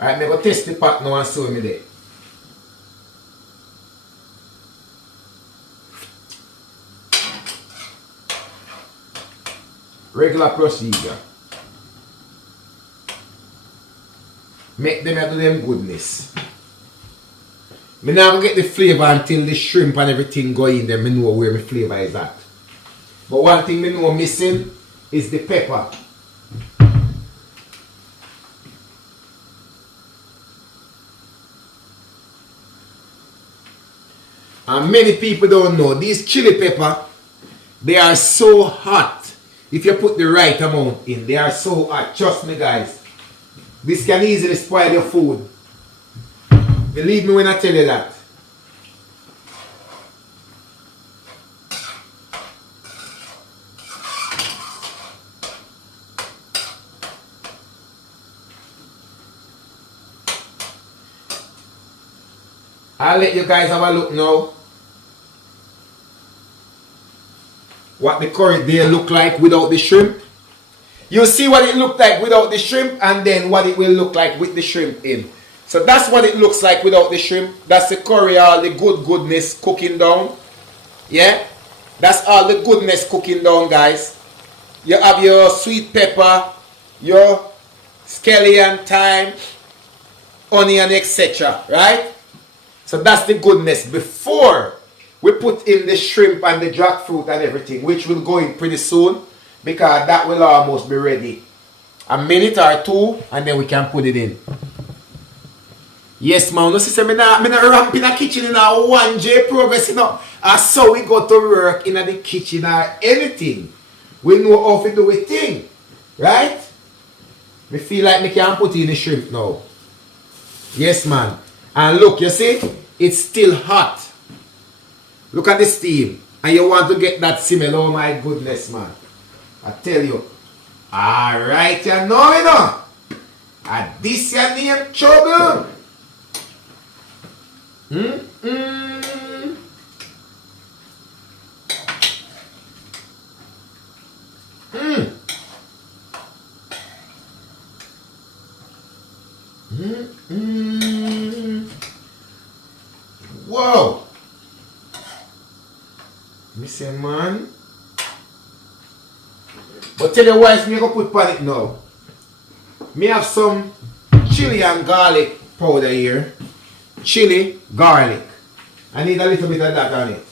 Alright, I'm going to test the pot now and see me there. Regular procedure. Make them do them goodness. Me now get the flavor until the shrimp and everything go in there. Me know where my flavor is at. But one thing me know missing is the pepper. And many people don't know these chili pepper, they are so hot. If you put the right amount in, they are so hot. Trust me, guys. This can easily spoil your food. Believe me when I tell you that. I'll let you guys have a look now. What the curry there look like without the shrimp. You'll see what it looked like without the shrimp and then what it will look like with the shrimp in. So that's what it looks like without the shrimp. That's the curry, all the goodness cooking down. Yeah? That's all the goodness cooking down, guys. You have your sweet pepper, your scallion, thyme, onion, etc. Right? So that's the goodness before we put in the shrimp and the jackfruit and everything, which will go in pretty soon because that will almost be ready. A minute or two and then we can put it in. Yes, man. No, sister, I'm not ramp in the kitchen in a 1J progress, you know. That's how we go to work in the kitchen or anything. We know how to do a thing. Right? Me feel like me can put in the shrimp now. Yes, man. And look, you see? It's still hot. Look at the steam. And you want to get that smell. Oh my goodness, man. I tell you. Alright, you know. And this your name trouble. Whoa. Me say, man. But tell you why me go put on it now. Me have some chili and garlic powder here. Chili, garlic. I need a little bit of that on it.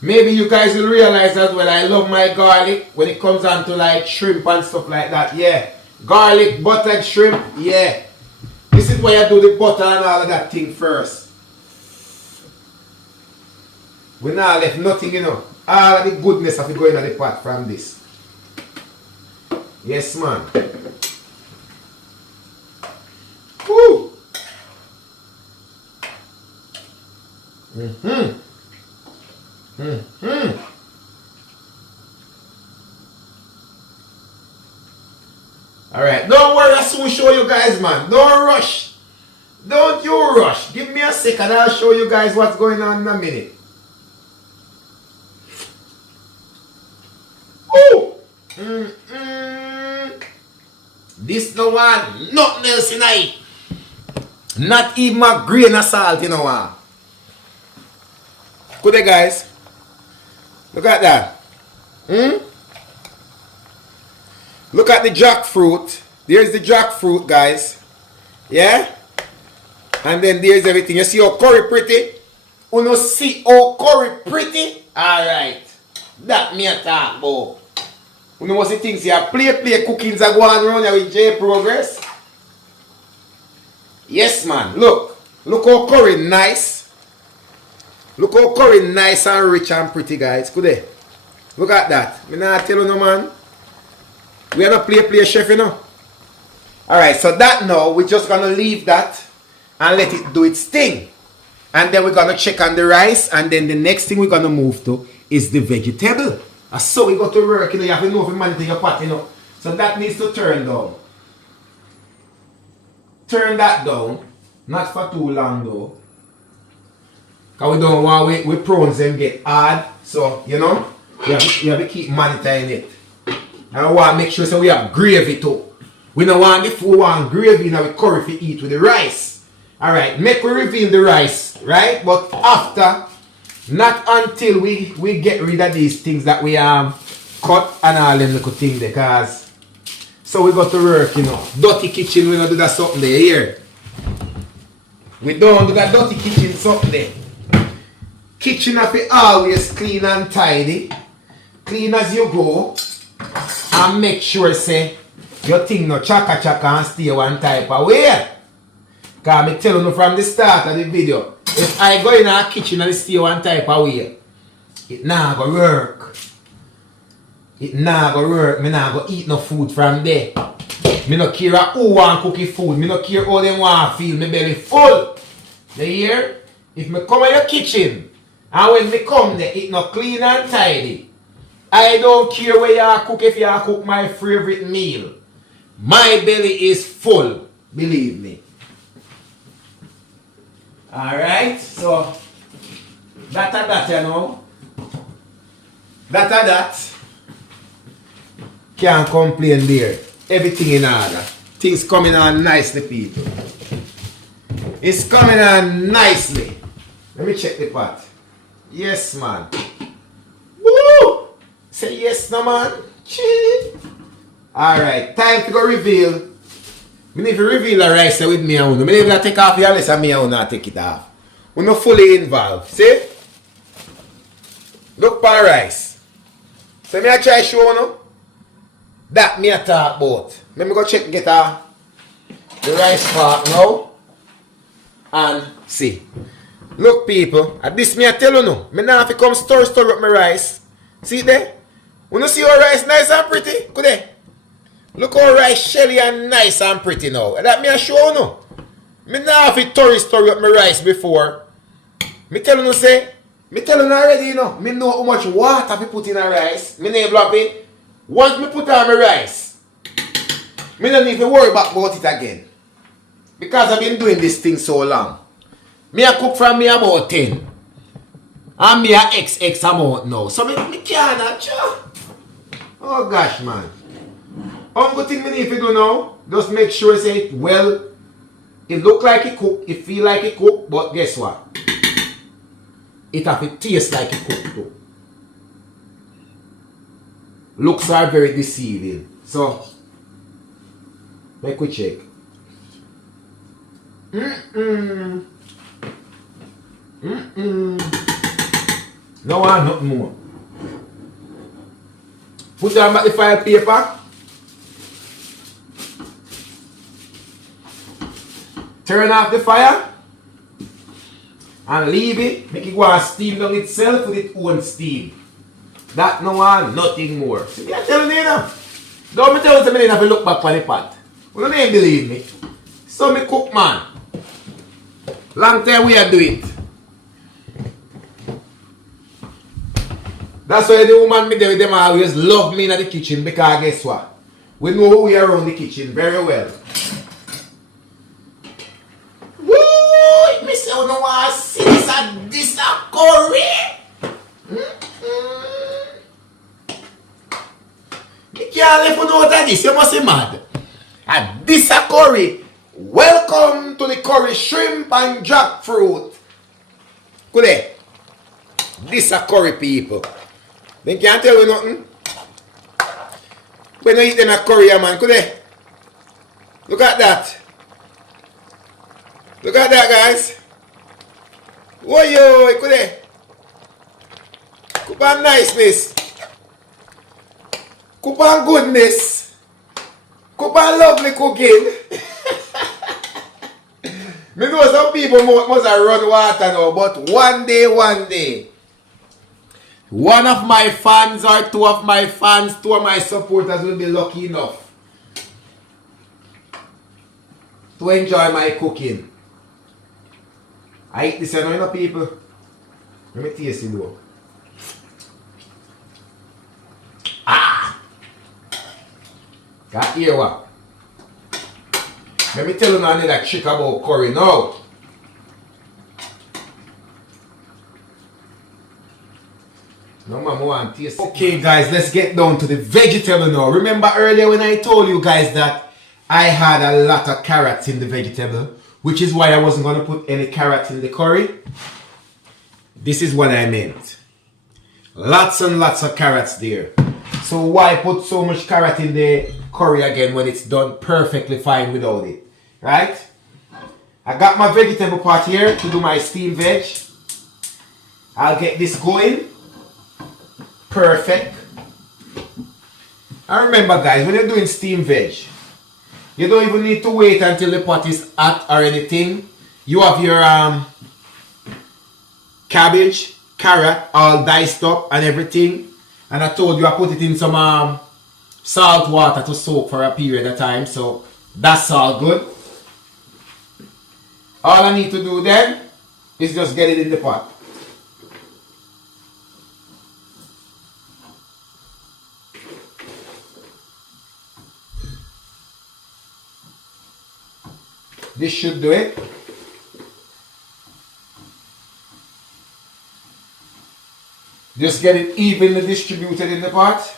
Maybe you guys will realize as well, I love my garlic when it comes on to like shrimp and stuff like that. Yeah. Garlic, buttered shrimp. Yeah. This is where you do the butter and all of that thing first. We now left nothing, you know. All of the goodness of it going in the pot from this. Yes, man. Woo! Alright, don't worry, I'll soon show you guys, man. Don't rush. Don't you rush. Give me a second. second. I'll show you guys what's going on in a minute. Ooh! This no one, nothing else in it. Not even a grain of salt, you know what? Good day, guys. Look at that. Look at the jackfruit. There's the jackfruit, guys. Yeah? And then there's everything. You see how curry pretty? You know see how curry pretty? Alright. That me a talk about. You know what the things here? Play cookings are going around here with J Progress. Yes, man. Look. Look how curry nice. Look how curry nice and rich and pretty, guys. Good day. Look at that. Me not tell you no, man. We are not play chef, you know. Alright, so that now, we're just going to leave that and let it do its thing. And then we're going to check on the rice. And then the next thing we're going to move to is the vegetable. So we got to work, you know. You have to know if you manage your pot, you know. So that needs to turn down. Turn that down. Not for too long, though. Because we don't want we prawns them get hard. So, you know, you have to keep monitoring it. And we want to make sure so we have gravy too. We don't want the food, we want gravy in our curry to eat with the rice. Alright, make we reveal the rice, right? But after, not until we get rid of these things that we have cut and all them little things there. Because, so we got to work, you know. Dirty kitchen, we don't do that something there, here. We don't do that dirty kitchen something there. Kitchen have to always clean and tidy. Clean as you go. And make sure, say, your thing no chaka and stay one type of way. Because I tell you from the start of the video, if I go in our kitchen and stay one type of way, it not go work. It not go work. Me not go eat no food from there. Me no care who want cookie food. Me no care how them want feel me belly full. You hear? If me come in your kitchen and when me come there, it no clean and tidy. I don't care where you cook if you cook my favorite meal. My belly is full. Believe me. Alright, so that you know. That. Can't complain there. Everything in order. Things coming on nicely, people. It's coming on nicely. Let me check the pot. Yes, man. Woo! Say yes, no, man. Alright, time to go reveal. I need to reveal the rice with me and I need to take off your list and me and not take it off. We're not fully involved. See? Look for rice. So me I try show you. That me I talk about. Let me go check and get the rice part now. And see. Look, people. At this me I tell you no. Me now have to come stir up my rice. See there? You know see how rice nice and pretty? Good day. Look how rice shelly and nice and pretty now. That me I show you no. Me now have to stir up my rice before. Me tell you say. Me tell you already, you know. Me know how much water I put in a rice. Me name Blappy. Once me put on my rice, me don't need to worry about it again. Because I've been doing this thing so long. Me a cook from me about 10. And me a XX amount now. So me can't. Oh gosh, man. One good thing me need to do now, just make sure say, well, it look like it cook, it feel like it cook, but guess what? It have to taste like it cook too. Looks are very deceiving. So, make we check. No one, nothing more. Put down back the file paper. Turn off the fire. And leave it. Make it go and steam down itself with its own steam. That no one, nothing more. See, I'm telling you now. Don't me tell you something have to look back on the pot. You don't even believe me. So me cook, man. Long time we are doing it. That's why the woman me there with them always love me in the kitchen because guess what? We know who we are around the kitchen very well. Woo! It miss you know what? See this a curry. You can't let you know what that is. You must be mad. And this a curry. Welcome to the curry shrimp and jackfruit. Good day. This a curry, people. They can't tell you nothing. When you eat them a curry, man. Good day. Look at that. Look at that, guys. Whoa, yo, good day. Coop on niceness. Coop on goodness. Coop on lovely cooking. Me know some people must have run water now, but one day, one of my fans or two of my fans, two of my supporters will be lucky enough to enjoy my cooking. I eat this, you know, people. Let me taste it though. Ah! Got here what? Let me tell you now that trick about curry now. No man, I want to taste it. Okay guys, let's get down to the vegetable now. Remember earlier when I told you guys that I had a lot of carrots in the vegetable, which is why I wasn't going to put any carrots in the curry. This is what I meant. Lots and lots of carrots there. So why put so much carrot in the curry again when it's done perfectly fine without it? Right? I got my vegetable pot here to do my steamed veg. I'll get this going. Perfect. And remember guys, when you're doing steamed veg, you don't even need to wait until the pot is hot or anything. You have your cabbage, carrot, all diced up and everything. And I told you I put it in some salt water to soak for a period of time. So that's all good. All I need to do then is just get it in the pot. This should do it. Just get it evenly distributed in the pot.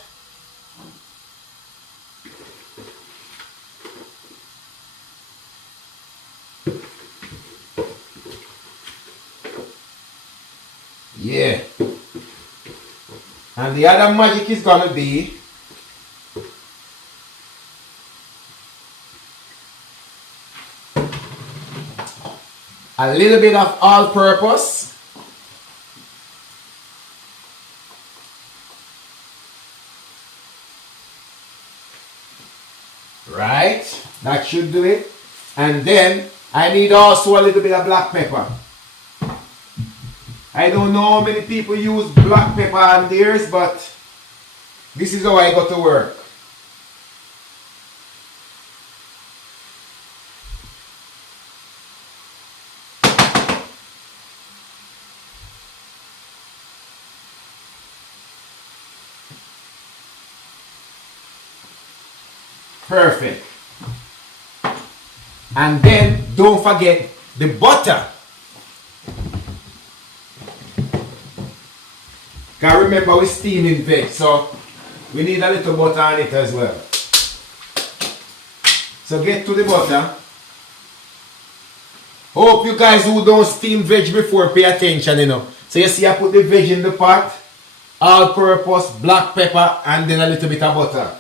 Yeah. And the other magic is gonna be a little bit of all-purpose. Right, that should do it. And then I need also a little bit of black pepper. I don't know how many people use black pepper on theirs, but this is how I got to work. Perfect. And then don't forget the butter. Because remember we're steaming veg, so we need a little butter on it as well. So get to the butter. Hope you guys who don't steam veg before pay attention, you know. So you see I put the veg in the pot, all purpose, black pepper, and then a little bit of butter.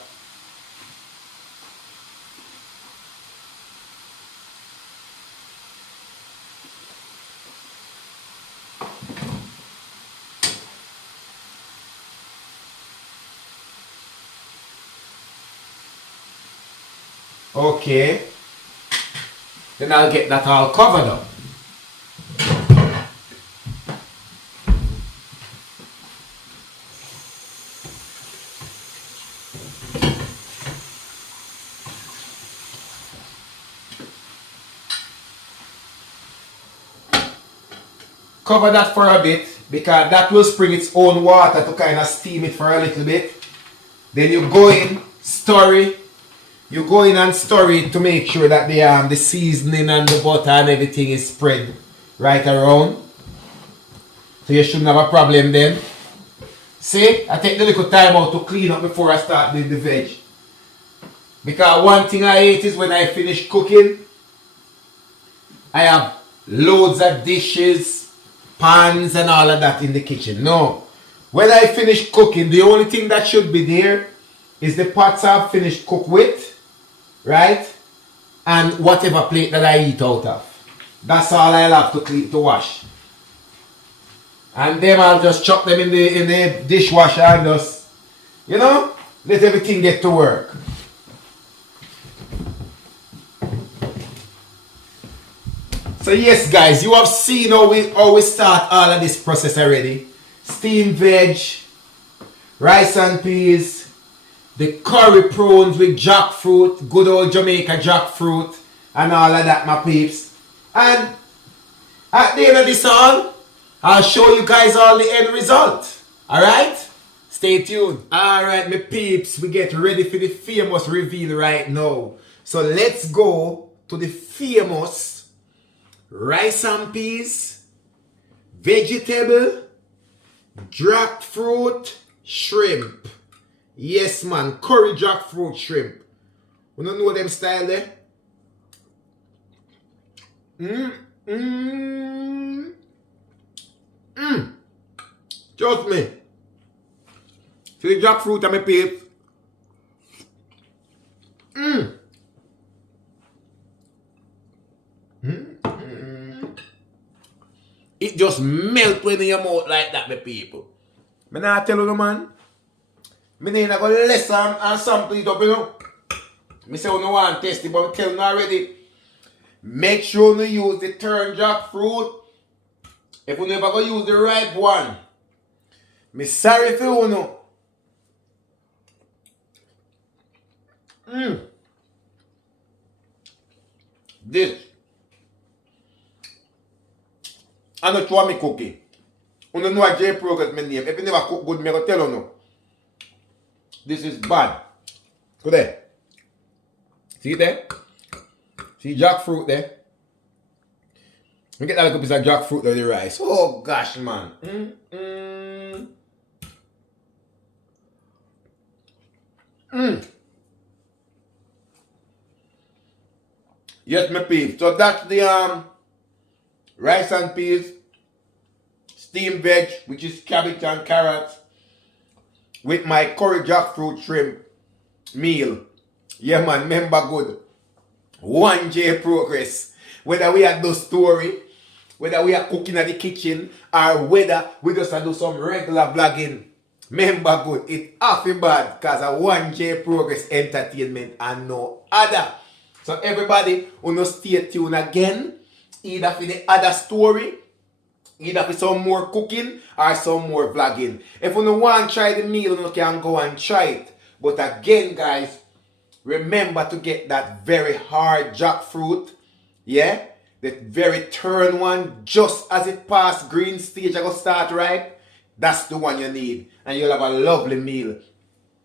Okay, then I'll get that all covered up. Cover that for a bit because that will spring its own water to kind of steam it for a little bit. Then you go in, stir it. You go in and stir it to make sure that the seasoning and the butter and everything is spread right around. So you shouldn't have a problem then. See, I take the little time out to clean up before I start doing the veg. Because one thing I hate is when I finish cooking, I have loads of dishes, pans and all of that in the kitchen. No. When I finish cooking, the only thing that should be there is the pots I've finished cook with, right? And whatever plate that I eat out of. That's all I'll have to clean, to wash. And then I'll just chuck them in the dishwasher and just, you know, let everything get to work. So yes guys, you have seen how we start all of this process already. Steamed veg, rice and peas, the curry prawns with jackfruit, good old Jamaica jackfruit, and all of that, my peeps. And at the end of this all, I'll show you guys all the end result. Alright? Stay tuned. Alright, my peeps, we get ready for the famous reveal right now. So let's go to the famous rice and peas, vegetable, jackfruit, shrimp. Yes man, curry jackfruit shrimp. You don't know them style there? Trust me. See the jackfruit and my peeps. It just melt when in your mouth like that, my people. Me not tell you no man. Me need to go less and sample it up, you know. Me say you no want to test it, but I tell you already. Make sure you use the turned jackfruit. If you never go use the ripe one, me sorry for you no. This. I don't want me cooking. You don't know what J Progress my name. If you never cook good, me go tell you no. This is bad. Go there. See it there? See jackfruit there? We get that little piece of jackfruit on the rice. Oh gosh, man. Yes, my peeps. So that's the rice and peas, steamed veg, which is cabbage and carrots, with my curry jackfruit shrimp meal. Yeah man, remember good. 1J Progress. Whether we are do story, whether we are cooking at the kitchen, or whether we just do some regular vlogging. Remember good, it half bad because of 1J Progress Entertainment and no other. So everybody, you know, stay tuned again. Either for the other story, either for some more cooking or some more vlogging. If you don't want to try the meal, you can go and try it. But again, guys, remember to get that very hard jackfruit. Yeah? That very turn one, just as it passed green stage, I go start ripe. That's the one you need. And you'll have a lovely meal.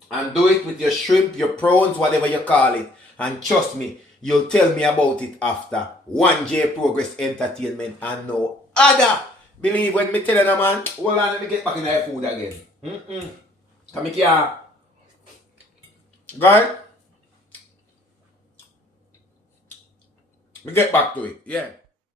And do it with your shrimp, your prawns, whatever you call it. And trust me, you'll tell me about it after. 1J Progress Entertainment and no other. Believe when me tell you, man, hold on, let me get back in the food again. Come here. Guys, me get back to it, yeah.